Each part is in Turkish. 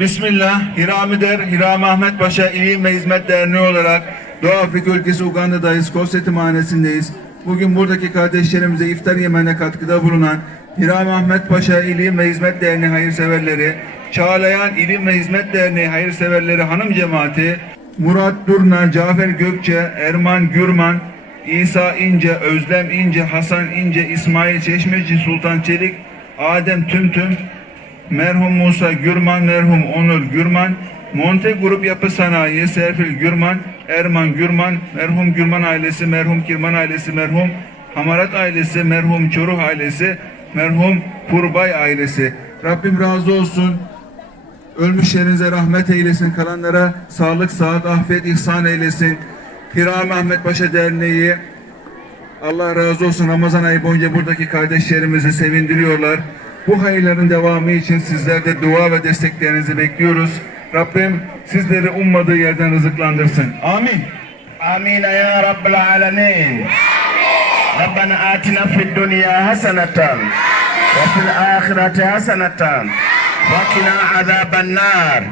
Bismillah, Hirami Der, Hirami Ahmet Paşa İlim ve Hizmet Derneği olarak Doğu Afrika ülkesi Uganda'dayız, Kosseti Mahallesi'ndeyiz. Bugün buradaki kardeşlerimize iftar yemeğine katkıda bulunan Hirami Ahmet Paşa İlim ve Hizmet Derneği hayırseverleri, Çağlayan İlim ve Hizmet Derneği hayırseverleri hanım cemaati, Murat Durna, Cafer Gökçe, Erman Gürman, İsa İnce, Özlem İnce, Hasan İnce, İsmail Çeşmeci, Sultan Çelik, Adem Tümtüm, merhum Musa Gürman, merhum Onur Gürman, Monte Grup Yapı Sanayi, Serpil Gürman, Erman Gürman, merhum Gürman ailesi, merhum Kirman ailesi, merhum Hamarat ailesi, merhum Çoruh ailesi, merhum Purbay ailesi. Rabbim razı olsun. Ölmüşlerinize rahmet eylesin. Kalanlara sağlık, sıhhat, afiyet, ihsan eylesin. Hirami Ahmet Paşa Derneği Allah razı olsun Ramazan ayı boyunca buradaki kardeşlerimizi sevindiriyorlar. Bu hayırların devamı için sizlerde dua ve desteklerinizi bekliyoruz. Rabbim sizleri ummadığı yerden rızıklandırsın. Amin. Amin ya Rabbel Alemin. Rabbena atina fid dunya haseneten ve fil ahireti haseneten ve kina azaben nar.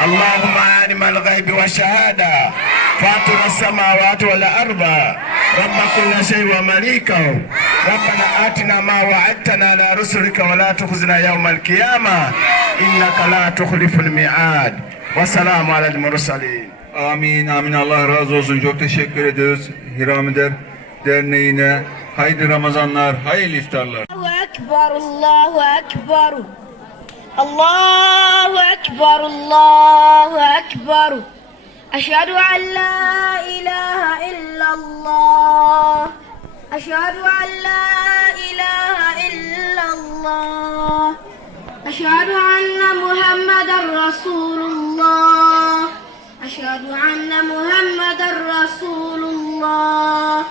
Allahümme alimel gaybi ve şehada. Fatura semavati vel arda. رب كل شيء ومليكه ربنا آتنا ما وعدتنا على رسلك ولا تخزنا يوم القيامة إنك لا تخلف الميعاد والسلام على المرسلين Amin, amin. Allah razı olsun. Çok teşekkür ediyoruz Hirami Der Derneği'ne. Hayırlı Ramazanlar, hayırlı iftarlar. الله أكبر الله أكبر الله أكبر الله أكبر أشهد أن لا إله إلا الله. أشهد أن لا إله إلا الله. أشهد أن محمدا رسول الله. أشهد أن محمدا رسول الله.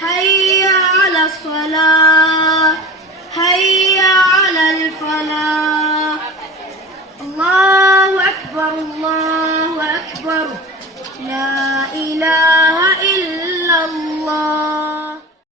هيا على الصلاة. هيا على الفلاح. الله أكبر الله أكبر. لا إله